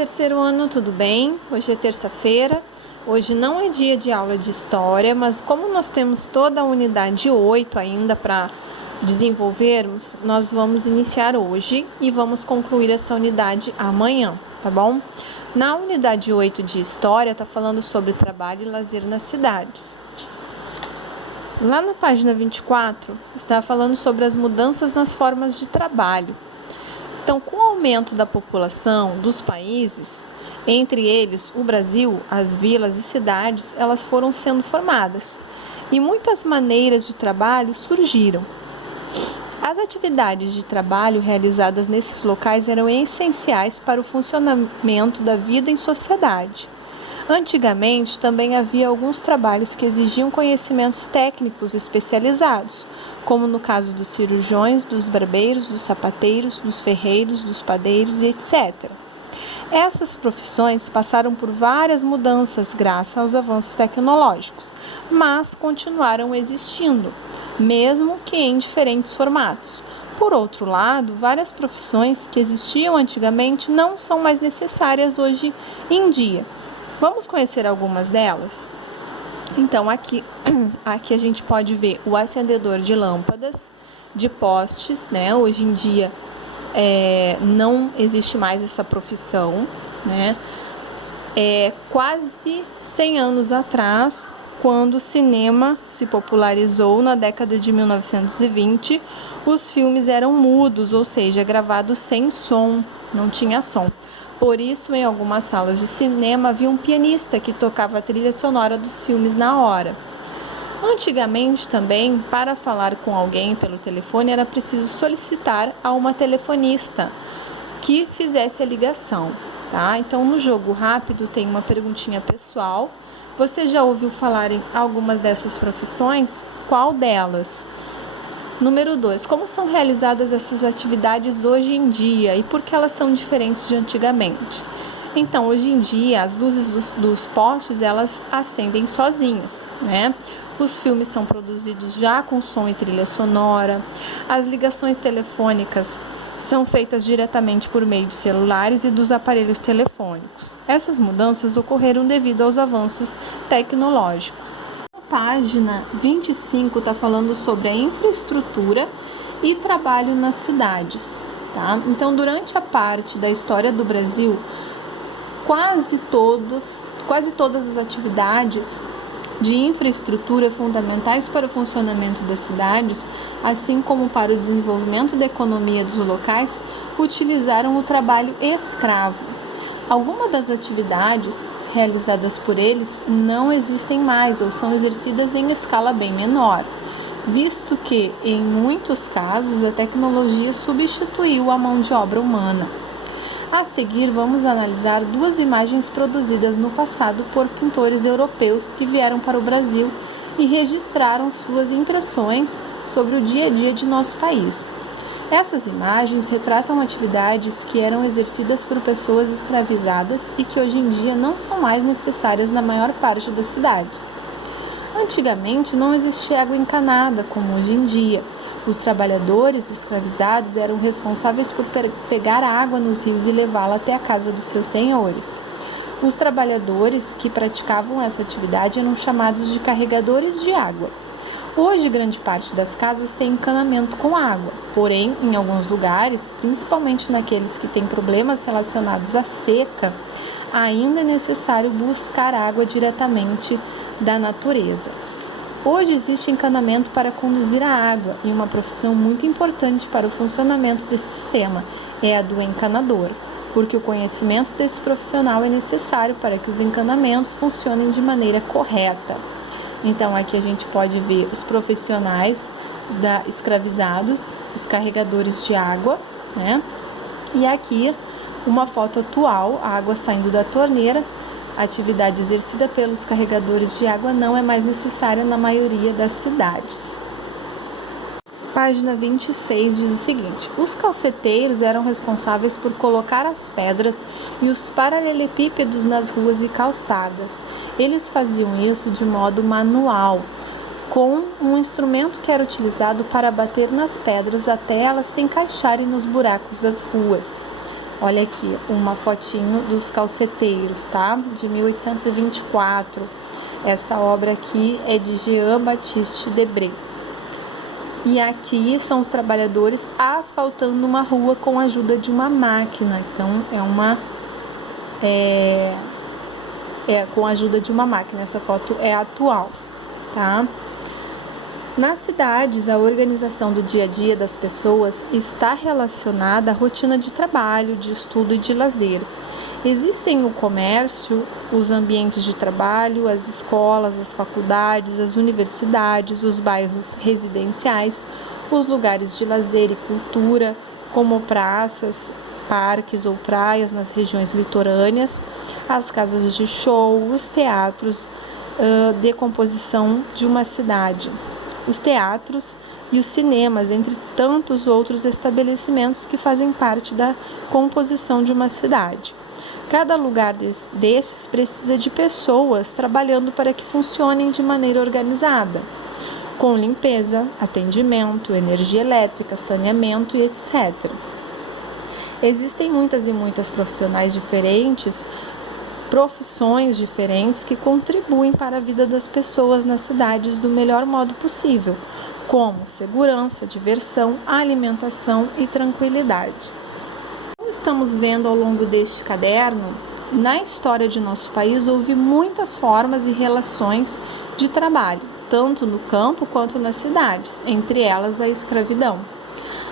terceiro ano, tudo bem? Hoje é terça-feira, hoje não é dia de aula de história, mas como nós temos toda a unidade 8 ainda para desenvolvermos, nós vamos iniciar hoje e vamos concluir essa unidade amanhã, tá bom? Na unidade 8 de história, está falando sobre trabalho e lazer nas cidades. Lá na página 24, está falando sobre as mudanças nas formas de trabalho. Então, com o aumento da população dos países, entre eles o Brasil, as vilas e cidades, elas foram sendo formadas e muitas maneiras de trabalho surgiram. As atividades de trabalho realizadas nesses locais eram essenciais para o funcionamento da vida em sociedade. Antigamente, também havia alguns trabalhos que exigiam conhecimentos técnicos especializados, como no caso dos cirurgiões, dos barbeiros, dos sapateiros, dos ferreiros, dos padeiros e etc. Essas profissões passaram por várias mudanças graças aos avanços tecnológicos, mas continuaram existindo, mesmo que em diferentes formatos. Por outro lado, várias profissões que existiam antigamente não são mais necessárias hoje em dia. Vamos conhecer algumas delas? Então, aqui a gente pode ver o acendedor de lâmpadas, de postes, né? Hoje em dia não existe mais essa profissão, né? Quase 100 anos atrás, quando o cinema se popularizou na década de 1920, os filmes eram mudos, ou seja, gravados sem som, não tinha som. Por isso, em algumas salas de cinema havia um pianista que tocava a trilha sonora dos filmes na hora. Antigamente também, para falar com alguém pelo telefone, era preciso solicitar a uma telefonista que fizesse a ligação, tá? Então, no jogo rápido tem uma perguntinha pessoal. Você já ouviu falar em algumas dessas profissões? Qual delas? Número 2. Como são realizadas essas atividades hoje em dia e por que elas são diferentes de antigamente? Então, hoje em dia, as luzes dos postes, elas acendem sozinhas, né? Os filmes são produzidos já com som e trilha sonora. As ligações telefônicas são feitas diretamente por meio de celulares e dos aparelhos telefônicos. Essas mudanças ocorreram devido aos avanços tecnológicos. Página 25 está falando sobre a infraestrutura e trabalho nas cidades, tá? Então, durante a parte da história do Brasil, quase todas as atividades de infraestrutura fundamentais para o funcionamento das cidades, assim como para o desenvolvimento da economia dos locais, utilizaram o trabalho escravo. Algumas das atividades realizadas por eles não existem mais ou são exercidas em escala bem menor, visto que, em muitos casos, a tecnologia substituiu a mão de obra humana. A seguir, vamos analisar duas imagens produzidas no passado por pintores europeus que vieram para o Brasil e registraram suas impressões sobre o dia a dia de nosso país. Essas imagens retratam atividades que eram exercidas por pessoas escravizadas e que hoje em dia não são mais necessárias na maior parte das cidades. Antigamente não existia água encanada, como hoje em dia. Os trabalhadores escravizados eram responsáveis por pegar água nos rios e levá-la até a casa dos seus senhores. Os trabalhadores que praticavam essa atividade eram chamados de carregadores de água. Hoje, grande parte das casas tem encanamento com água, porém, em alguns lugares, principalmente naqueles que têm problemas relacionados à seca, ainda é necessário buscar água diretamente da natureza. Hoje existe encanamento para conduzir a água e uma profissão muito importante para o funcionamento desse sistema é a do encanador, porque o conhecimento desse profissional é necessário para que os encanamentos funcionem de maneira correta. Então, aqui a gente pode ver os profissionais escravizados, os carregadores de água, né? E aqui uma foto atual, a água saindo da torneira. A atividade exercida pelos carregadores de água não é mais necessária na maioria das cidades. Página 26 diz o seguinte: os calceteiros eram responsáveis por colocar as pedras e os paralelepípedos nas ruas e calçadas. Eles faziam isso de modo manual, com um instrumento que era utilizado para bater nas pedras até elas se encaixarem nos buracos das ruas. Olha aqui, uma fotinho dos calceteiros, tá? De 1824. Essa obra aqui é de Jean-Baptiste Debré. E aqui são os trabalhadores asfaltando uma rua com a ajuda de uma máquina. Então, com a ajuda de uma máquina. Essa foto é atual, tá? Nas cidades, a organização do dia a dia das pessoas está relacionada à rotina de trabalho, de estudo e de lazer. Existem o comércio, os ambientes de trabalho, as escolas, as faculdades, as universidades, os bairros residenciais, os lugares de lazer e cultura, como praças, parques ou praias nas regiões litorâneas, as casas de show, os teatros de composição de uma cidade, os teatros e os cinemas, entre tantos outros estabelecimentos que fazem parte da composição de uma cidade. Cada lugar desses precisa de pessoas trabalhando para que funcionem de maneira organizada, com limpeza, atendimento, energia elétrica, saneamento e etc. Existem muitas e muitas profissionais diferentes, profissões diferentes que contribuem para a vida das pessoas nas cidades do melhor modo possível, como segurança, diversão, alimentação e tranquilidade. Como estamos vendo ao longo deste caderno, na história de nosso país houve muitas formas e relações de trabalho, tanto no campo quanto nas cidades, entre elas a escravidão.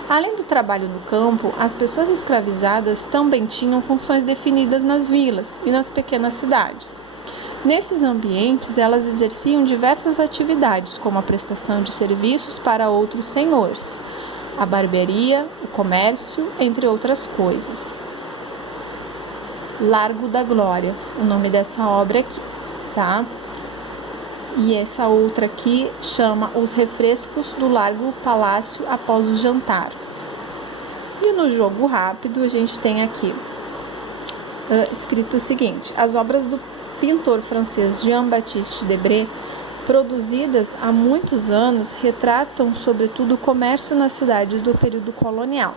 Além do trabalho no campo, as pessoas escravizadas também tinham funções definidas nas vilas e nas pequenas cidades. Nesses ambientes, elas exerciam diversas atividades, como a prestação de serviços para outros senhores, a barbearia, o comércio, entre outras coisas. Largo da Glória, o nome dessa obra aqui, tá? E essa outra aqui chama Os Refrescos do Largo Palácio após o jantar. E no jogo rápido a gente tem aqui escrito o seguinte: as obras do pintor francês Jean-Baptiste Debré, produzidas há muitos anos, retratam sobretudo o comércio nas cidades do período colonial.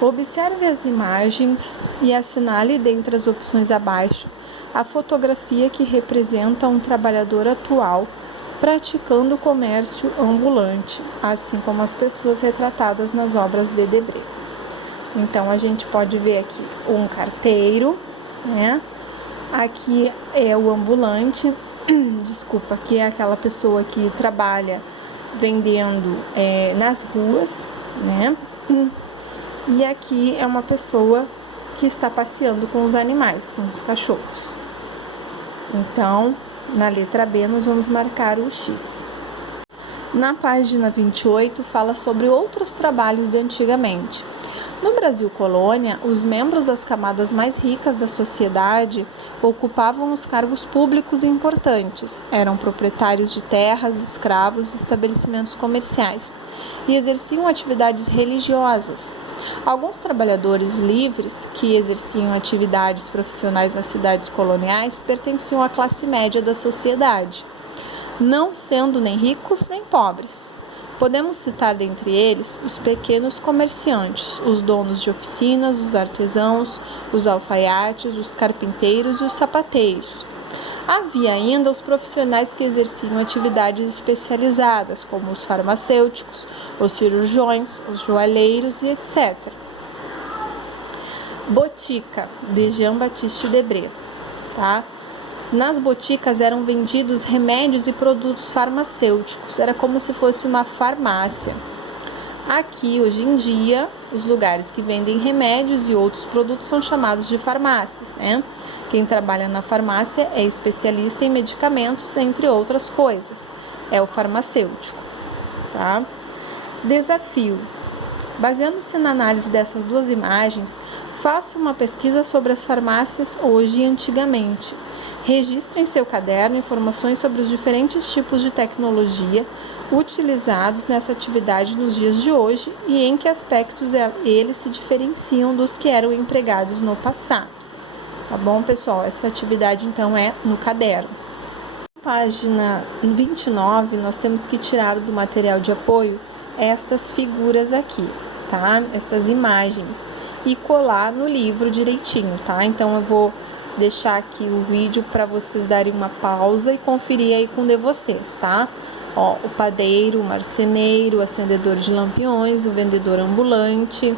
Observe as imagens e assinale dentre as opções abaixo a fotografia que representa um trabalhador atual praticando o comércio ambulante, assim como as pessoas retratadas nas obras de Debré. Então, a gente pode ver aqui um carteiro, né? Aqui é o ambulante, que é aquela pessoa que trabalha vendendo nas ruas, né? E aqui é uma pessoa que está passeando com os animais, com os cachorros. Então, na letra B, nós vamos marcar o X. Na página 28, fala sobre outros trabalhos de antigamente. No Brasil colônia, os membros das camadas mais ricas da sociedade ocupavam os cargos públicos importantes, eram proprietários de terras, escravos e estabelecimentos comerciais, e exerciam atividades religiosas. Alguns trabalhadores livres, que exerciam atividades profissionais nas cidades coloniais, pertenciam à classe média da sociedade, não sendo nem ricos nem pobres. Podemos citar dentre eles os pequenos comerciantes, os donos de oficinas, os artesãos, os alfaiates, os carpinteiros e os sapateiros. Havia ainda os profissionais que exerciam atividades especializadas, como os farmacêuticos, os cirurgiões, os joalheiros e etc. Botica, de Jean-Baptiste Debré, tá? Nas boticas eram vendidos remédios e produtos farmacêuticos, era como se fosse uma farmácia. Aqui, hoje em dia, os lugares que vendem remédios e outros produtos são chamados de farmácias, né? Quem trabalha na farmácia é especialista em medicamentos, entre outras coisas, é o farmacêutico, tá? Desafio. Baseando-se na análise dessas duas imagens, faça uma pesquisa sobre as farmácias hoje e antigamente. Registre em seu caderno informações sobre os diferentes tipos de tecnologia utilizados nessa atividade nos dias de hoje e em que aspectos eles se diferenciam dos que eram empregados no passado. Tá bom, pessoal? Essa atividade, então, é no caderno. Na página 29, nós temos que tirar do material de apoio estas figuras aqui, tá? Estas imagens. e colar no livro direitinho, tá? Então eu vou deixar aqui o vídeo para vocês darem uma pausa e conferir aí com um de vocês, tá? Ó, o padeiro, o marceneiro, o acendedor de lampiões, o vendedor ambulante,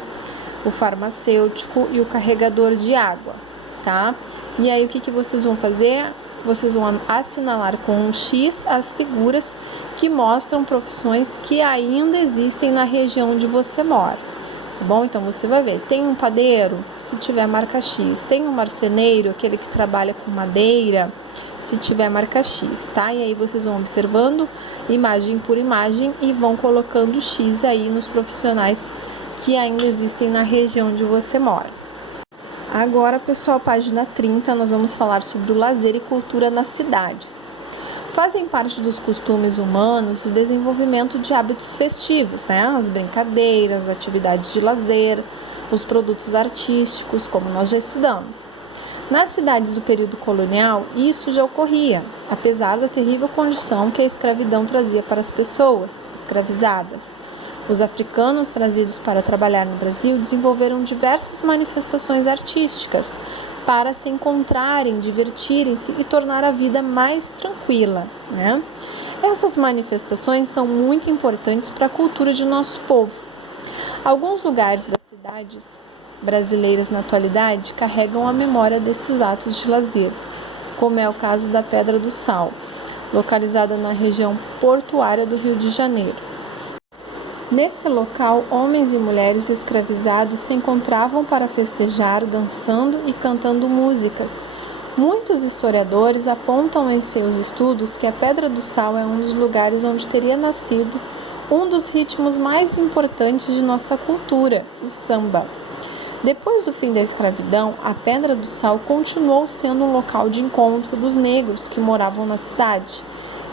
o farmacêutico e o carregador de água, tá? E aí o que vocês vão fazer? Vocês vão assinalar com um X as figuras que mostram profissões que ainda existem na região onde você mora. Tá bom? Então você vai ver, tem um padeiro, se tiver marca X, tem um marceneiro, aquele que trabalha com madeira, se tiver marca X, tá? E aí vocês vão observando imagem por imagem e vão colocando X aí nos profissionais que ainda existem na região onde você mora. Agora, pessoal, página 30, nós vamos falar sobre o lazer e cultura nas cidades. Fazem parte dos costumes humanos o desenvolvimento de hábitos festivos, né? As brincadeiras, as atividades de lazer, os produtos artísticos, como nós já estudamos. Nas cidades do período colonial, isso já ocorria, apesar da terrível condição que a escravidão trazia para as pessoas escravizadas. Os africanos trazidos para trabalhar no Brasil desenvolveram diversas manifestações artísticas para se encontrarem, divertirem-se e tornar a vida mais tranquila, né? Essas manifestações são muito importantes para a cultura de nosso povo. Alguns lugares das cidades brasileiras na atualidade carregam a memória desses atos de lazer, como é o caso da Pedra do Sal, localizada na região portuária do Rio de Janeiro. Nesse local, homens e mulheres escravizados se encontravam para festejar, dançando e cantando músicas. Muitos historiadores apontam em seus estudos que a Pedra do Sal é um dos lugares onde teria nascido um dos ritmos mais importantes de nossa cultura, o samba. Depois do fim da escravidão, a Pedra do Sal continuou sendo um local de encontro dos negros que moravam na cidade.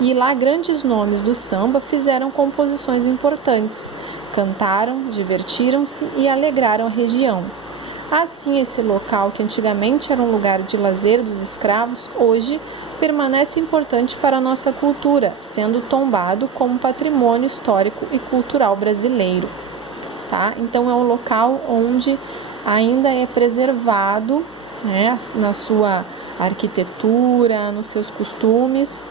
E lá grandes nomes do samba fizeram composições importantes, cantaram, divertiram-se e alegraram a região. Assim, esse local, que antigamente era um lugar de lazer dos escravos, hoje permanece importante para a nossa cultura, sendo tombado como patrimônio histórico e cultural brasileiro. Tá? Então, é um local onde ainda é preservado, né, na sua arquitetura, nos seus costumes,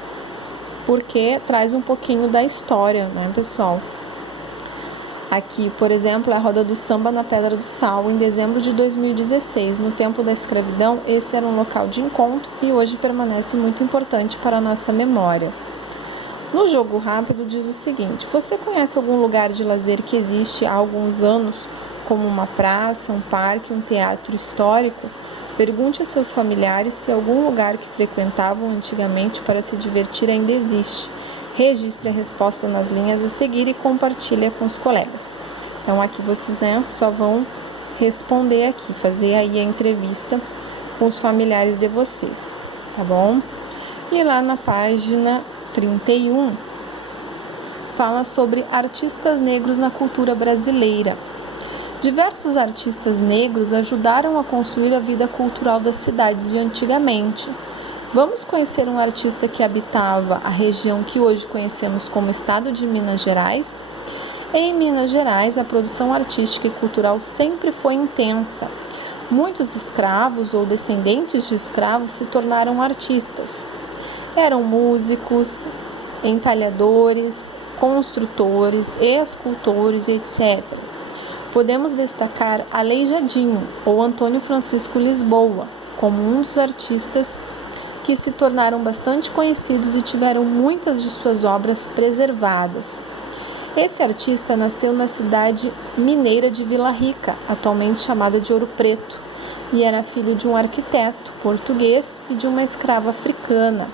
porque traz um pouquinho da história, né, pessoal? Aqui, por exemplo, a roda do samba na Pedra do Sal, em dezembro de 2016. No tempo da escravidão, esse era um local de encontro e hoje permanece muito importante para a nossa memória. No jogo rápido diz o seguinte: você conhece algum lugar de lazer que existe há alguns anos, como uma praça, um parque, um teatro histórico? Pergunte a seus familiares se algum lugar que frequentavam antigamente para se divertir ainda existe. Registre a resposta nas linhas a seguir e compartilhe com os colegas. Então aqui vocês, né, só vão responder aqui, fazer aí a entrevista com os familiares de vocês, tá bom? E lá na página 31 fala sobre artistas negros na cultura brasileira. Diversos artistas negros ajudaram a construir a vida cultural das cidades de antigamente. Vamos conhecer um artista que habitava a região que hoje conhecemos como Estado de Minas Gerais? Em Minas Gerais, a produção artística e cultural sempre foi intensa. Muitos escravos ou descendentes de escravos se tornaram artistas. Eram músicos, entalhadores, construtores, escultores, etc. Podemos destacar Aleijadinho ou Antônio Francisco Lisboa como um dos artistas que se tornaram bastante conhecidos e tiveram muitas de suas obras preservadas. Esse artista nasceu na cidade mineira de Vila Rica, atualmente chamada de Ouro Preto, e era filho de um arquiteto português e de uma escrava africana.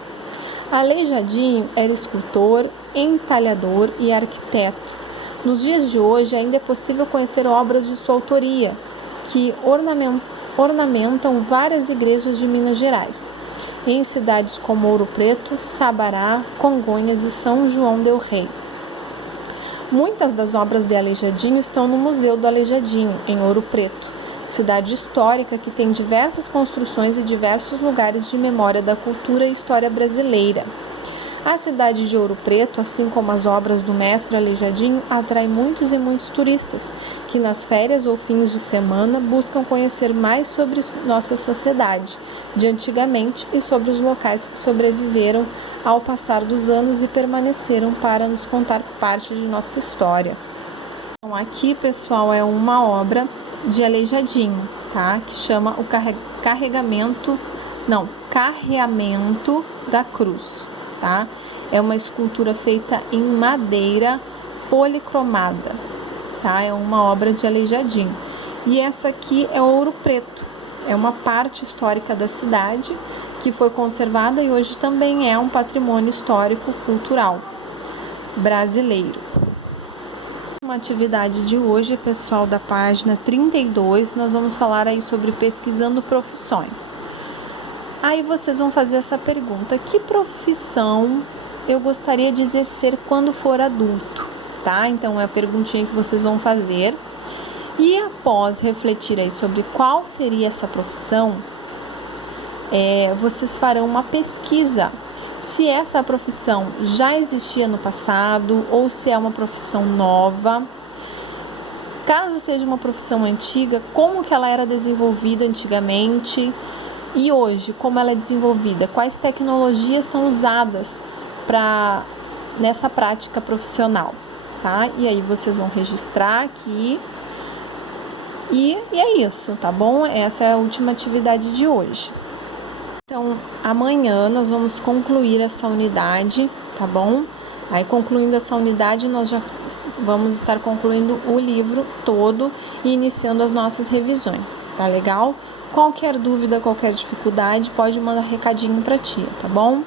Aleijadinho era escultor, entalhador e arquiteto. Nos dias de hoje, ainda é possível conhecer obras de sua autoria, que ornamentam várias igrejas de Minas Gerais, em cidades como Ouro Preto, Sabará, Congonhas e São João del Rei. Muitas das obras de Aleijadinho estão no Museu do Aleijadinho, em Ouro Preto, cidade histórica que tem diversas construções e diversos lugares de memória da cultura e história brasileira. A cidade de Ouro Preto, assim como as obras do mestre Aleijadinho, atrai muitos e muitos turistas, que nas férias ou fins de semana buscam conhecer mais sobre nossa sociedade de antigamente e sobre os locais que sobreviveram ao passar dos anos e permaneceram para nos contar parte de nossa história. Então, aqui, pessoal, é uma obra de Aleijadinho, tá? Que chama o Carreamento da Cruz, tá? É uma escultura feita em madeira policromada, tá? É uma obra de Aleijadinho. E essa aqui é Ouro Preto, é uma parte histórica da cidade que foi conservada e hoje também é um patrimônio histórico cultural brasileiro. Uma atividade de hoje, pessoal, da página 32, nós vamos falar aí sobre pesquisando profissões. Aí vocês vão fazer essa pergunta: que profissão eu gostaria de exercer quando for adulto? Tá? Então é a perguntinha que vocês vão fazer. E após refletir aí sobre qual seria essa profissão, vocês farão uma pesquisa se essa profissão já existia no passado ou se é uma profissão nova. Caso seja uma profissão antiga, como que ela era desenvolvida antigamente e hoje, como ela é desenvolvida, quais tecnologias são usadas nessa prática profissional, tá? E aí vocês vão registrar aqui e é isso, tá bom? Essa é a última atividade de hoje. Então, amanhã nós vamos concluir essa unidade, tá bom? Aí, concluindo essa unidade, nós já vamos estar concluindo o livro todo e iniciando as nossas revisões, tá legal? Qualquer dúvida, qualquer dificuldade, pode mandar recadinho pra tia, tá bom?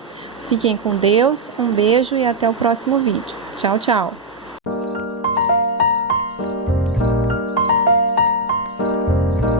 Fiquem com Deus, um beijo e até o próximo vídeo. Tchau, tchau!